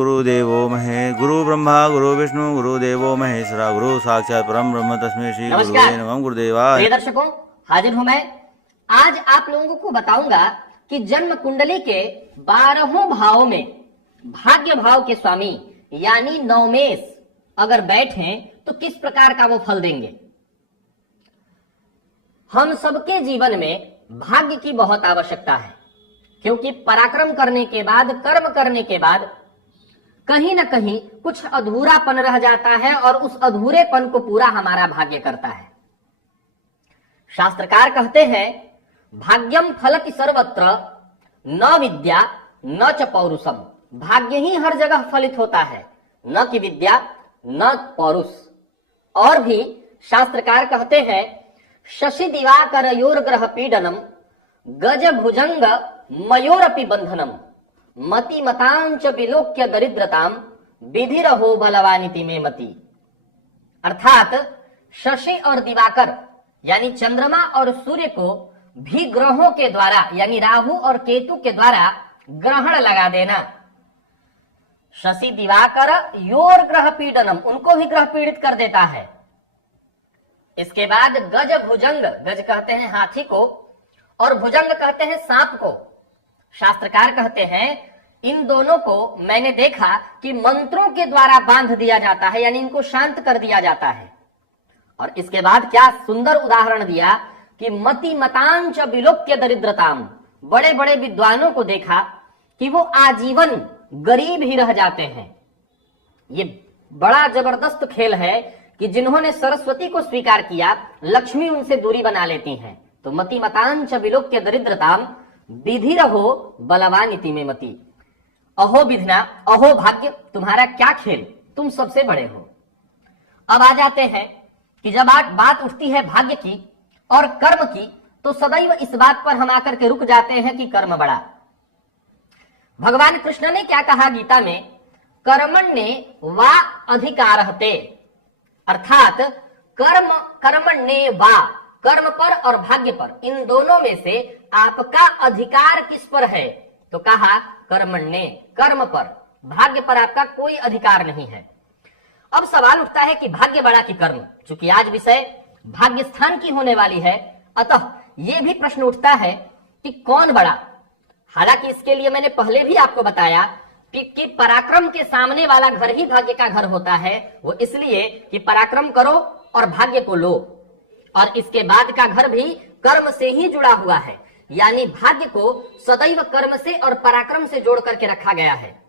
गुरुदेवो महे गुरु ब्रह्मा गुरु विष्णु गुरुदेवो महेश्वरा गुरु साक्षात परम ब्रह्म तस्मै श्री गुरुवे नमः। गुरुदेवाय। प्रिय दर्शकों, हाजिर हूं मैं। आज आप लोगों को बताऊंगा कि जन्म कुंडली के 12 भावों में भाग्य भाव के स्वामी यानी नवमेष अगर बैठे तो किस प्रकार का वो फल देंगे। हम सबके जीवन में भाग्य की बहुत आवश्यकता है, क्योंकि पराक्रम करने के बाद, कर्म करने के बाद कहीं ना कहीं कुछ अधूरापन रह जाता है और उस अधूरेपन को पूरा हमारा भाग्य करता है। शास्त्रकार कहते हैं, भाग्यम फलति सर्वत्र न विद्या न च पौरुषम। भाग्य ही हर जगह फलित होता है, न कि विद्या न पौरुष। और भी शास्त्रकार कहते हैं, शशि दिवाकर योर ग्रह पीडनम गज भुजंग मयोरपि बंधनम मति मतांच विलोक्य दरिद्रताम विधि रहो बलवानिति में मति। अर्थात शशि और दिवाकर यानी चंद्रमा और सूर्य को भी ग्रहों के द्वारा यानी राहु और केतु के द्वारा ग्रहण लगा देना। शशि दिवाकर योर ग्रह पीडनम, उनको भी ग्रह पीड़ित कर देता है। इसके बाद गज भुजंग, गज कहते हैं हाथी को और भुजंग कहते हैं सांप को। शास्त्रकार कहते हैं, इन दोनों को मैंने देखा कि मंत्रों के द्वारा बांध दिया जाता है, यानी इनको शांत कर दिया जाता है। और इसके बाद क्या सुंदर उदाहरण दिया कि मति मतांच विलोक्य दरिद्रताम। बड़े बड़े विद्वानों को देखा कि वो आजीवन गरीब ही रह जाते हैं। ये बड़ा जबरदस्त खेल है कि जिन्होंने सरस्वती को स्वीकार किया, लक्ष्मी उनसे दूरी बना लेती हैं। तो मति मतांच विलोक्य दरिद्रताम विधि रहो बलवान इति में मति। अहो विधना, अहो भाग्य, तुम्हारा क्या खेल, तुम सबसे बड़े हो। अब आ जाते हैं कि जब बात उठती है भाग्य की और कर्म की, तो सदैव इस बात पर हम आकर के रुक जाते हैं कि कर्म बड़ा। भगवान कृष्ण ने क्या कहा गीता में, कर्मण्ये वा अधिकारहते। अर्थात कर्मण्ये वा, कर्म पर और भाग्य पर, इन दोनों में से आपका अधिकार किस पर है। तो कहा कर्मण्ये, कर्म पर, भाग्य पर आपका कोई अधिकार नहीं है। अब सवाल उठता है कि भाग्य बड़ा कि कर्म। चूंकि आज विषय भाग्य स्थान की होने वाली है, अतः यह भी प्रश्न उठता है कि कौन बड़ा। हालांकि इसके लिए मैंने पहले भी आपको बताया कि पराक्रम के सामने वाला घर ही भाग्य का घर होता है। वो इसलिए कि पराक्रम करो और भाग्य को लो, और इसके बाद का घर भी कर्म से ही जुड़ा हुआ है, यानी भाग्य को सदैव कर्म से और पराक्रम से जोड़ करके रखा गया है।